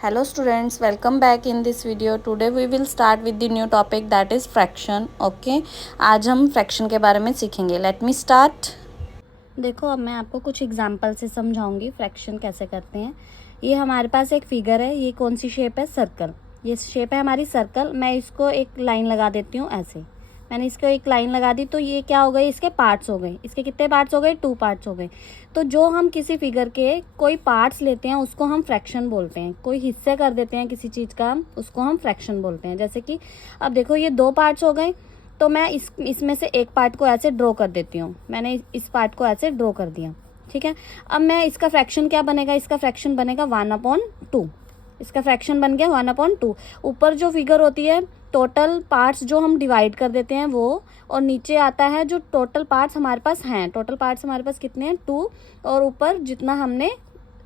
Hello students, welcome back in this video. Today we will start with the new topic that is fraction. Okay, आज हम fraction के बारे में सीखेंगे. Let me start. देखो, अब मैं आपको कुछ एग्जाम्पल से समझाऊंगी फ्रैक्शन कैसे करते हैं. ये हमारे पास एक फिगर है. ये कौन सी शेप है? सर्कल. ये शेप है हमारी सर्कल. मैं इसको एक लाइन लगा देती हूँ ऐसे. मैंने इसको एक लाइन लगा दी तो ये क्या हो गई? इसके पार्ट्स हो गए. इसके कितने पार्ट्स हो गए? 2 पार्ट्स हो गए. तो जो हम किसी फिगर के कोई पार्ट्स लेते हैं उसको हम फ्रैक्शन बोलते हैं. कोई हिस्से कर देते हैं किसी चीज़ का, उसको हम फ्रैक्शन बोलते हैं. जैसे कि अब देखो, ये 2 पार्ट्स हो गए तो मैं इसमें से एक पार्ट को ऐसे ड्रॉ कर देती हूँ. मैंने इस पार्ट को ऐसे ड्रॉ कर दिया. ठीक है. अब मैं इसका फ्रैक्शन क्या बनेगा? इसका फ्रैक्शन बनेगा 1/2. इसका फ्रैक्शन बन गया 1/2. ऊपर जो फिगर होती है टोटल पार्ट्स जो हम डिवाइड कर देते हैं वो, और नीचे आता है जो टोटल पार्ट्स हमारे पास हैं. टोटल पार्ट्स हमारे पास कितने हैं? 2. और ऊपर जितना हमने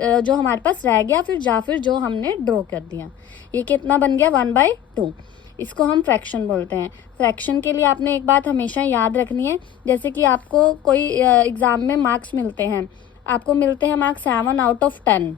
जो हमारे पास रह गया फिर जो हमने ड्रॉ कर दिया, ये कितना बन गया? 1/2. इसको हम फ्रैक्शन बोलते हैं. फ्रैक्शन के लिए आपने एक बात हमेशा याद रखनी है. जैसे कि आपको कोई एग्ज़ाम में मार्क्स मिलते हैं, आपको मिलते हैं मार्क्स 7/10.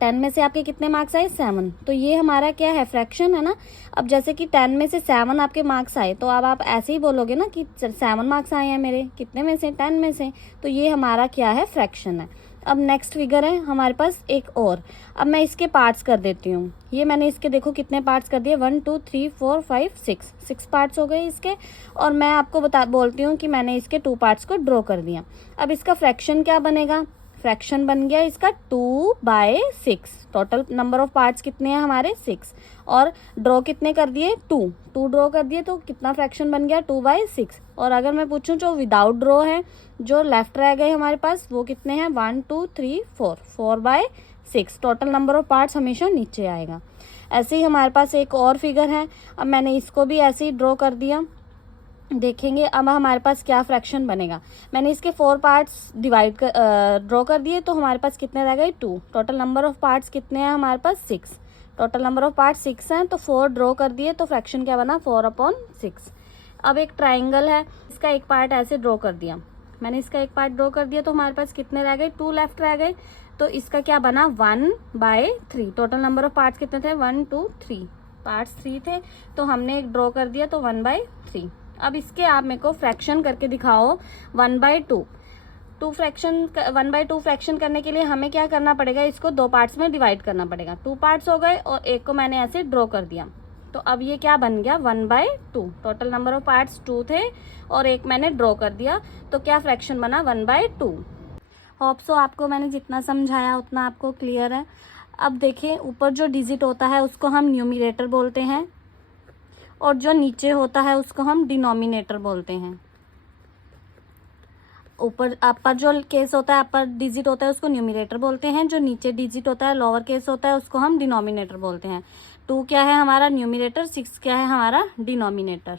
10 में से आपके कितने मार्क्स आए? 7. तो ये हमारा क्या है? फ्रैक्शन है ना. अब जैसे कि 10 में से 7 आपके मार्क्स आए तो अब आप ऐसे ही बोलोगे ना कि 7 मार्क्स आए हैं मेरे. कितने में से? 10 में से. तो ये हमारा क्या है? फ्रैक्शन है. अब नेक्स्ट फिगर है हमारे पास एक और. अब मैं इसके पार्ट्स कर देती हूँ. ये मैंने इसके देखो कितने पार्ट्स कर दिए? 1 2 3 4 5 6 पार्ट्स हो गए इसके. और मैं आपको बोलती हूँ कि मैंने इसके 2 पार्ट्स को ड्रॉ कर दिया. अब इसका फ्रैक्शन क्या बनेगा? फ्रैक्शन बन गया इसका 2/6. टोटल नंबर ऑफ पार्ट्स कितने हैं हमारे? 6. और ड्रॉ कितने कर दिए? 2 ड्रॉ कर दिए तो कितना फ्रैक्शन बन गया? 2/6. और अगर मैं पूछूं जो विदाउट ड्रॉ है, जो लेफ्ट रह गए हमारे पास, वो कितने हैं? 1 2 3 4. 4/6. टोटल नंबर ऑफ पार्ट्स हमेशा नीचे आएगा. ऐसे ही हमारे पास एक और फिगर है. अब मैंने इसको भी ऐसे ही ड्रॉ कर दिया. देखेंगे अब हमारे पास क्या फ्रैक्शन बनेगा. मैंने इसके 4 पार्ट्स ड्रॉ कर दिए तो हमारे पास कितने रह गए? 2. टोटल नंबर ऑफ पार्ट्स कितने हैं हमारे पास? 6. टोटल नंबर ऑफ पार्ट्स 6 हैं तो 4 ड्रॉ कर दिए तो फ्रैक्शन क्या बना? 4/6. अब एक ट्राइंगल है, इसका एक पार्ट ऐसे ड्रॉ कर दिया. मैंने इसका एक पार्ट ड्रॉ कर दिया तो हमारे पास कितने रह गए? 2 लेफ्ट रह गए. तो इसका क्या बना? 1/3. टोटल नंबर ऑफ पार्ट्स कितने थे? 1 2 3. पार्ट्स 3 थे तो हमने एक ड्रॉ कर दिया तो 1/3. अब इसके आप मेरे को फ्रैक्शन करके दिखाओ 1/2. 1/2 फ्रैक्शन करने के लिए हमें क्या करना पड़ेगा? इसको 2 पार्ट्स में डिवाइड करना पड़ेगा. 2 पार्ट्स हो गए और एक को मैंने ऐसे ड्रॉ कर दिया. तो अब ये क्या बन गया? 1/2. टोटल नंबर ऑफ पार्ट्स 2 थे और एक मैंने ड्रॉ कर दिया तो क्या फ्रैक्शन बना? 1/2. होप सो आपको मैंने जितना समझाया उतना आपको क्लियर है. अब देखिए, ऊपर जो डिजिट होता है उसको हम न्यूमरेटर बोलते हैं और जो नीचे होता है उसको हम डिनोमिनेटर बोलते हैं. ऊपर अपर जो केस होता है, अपर डिजिट होता है, उसको न्यूमरेटर बोलते हैं. जो नीचे डिजिट होता है, लोअर केस होता है, उसको हम डिनोमिनेटर बोलते हैं. 2 क्या है हमारा? न्यूमरेटर. 6 क्या है हमारा? डिनोमिनेटर.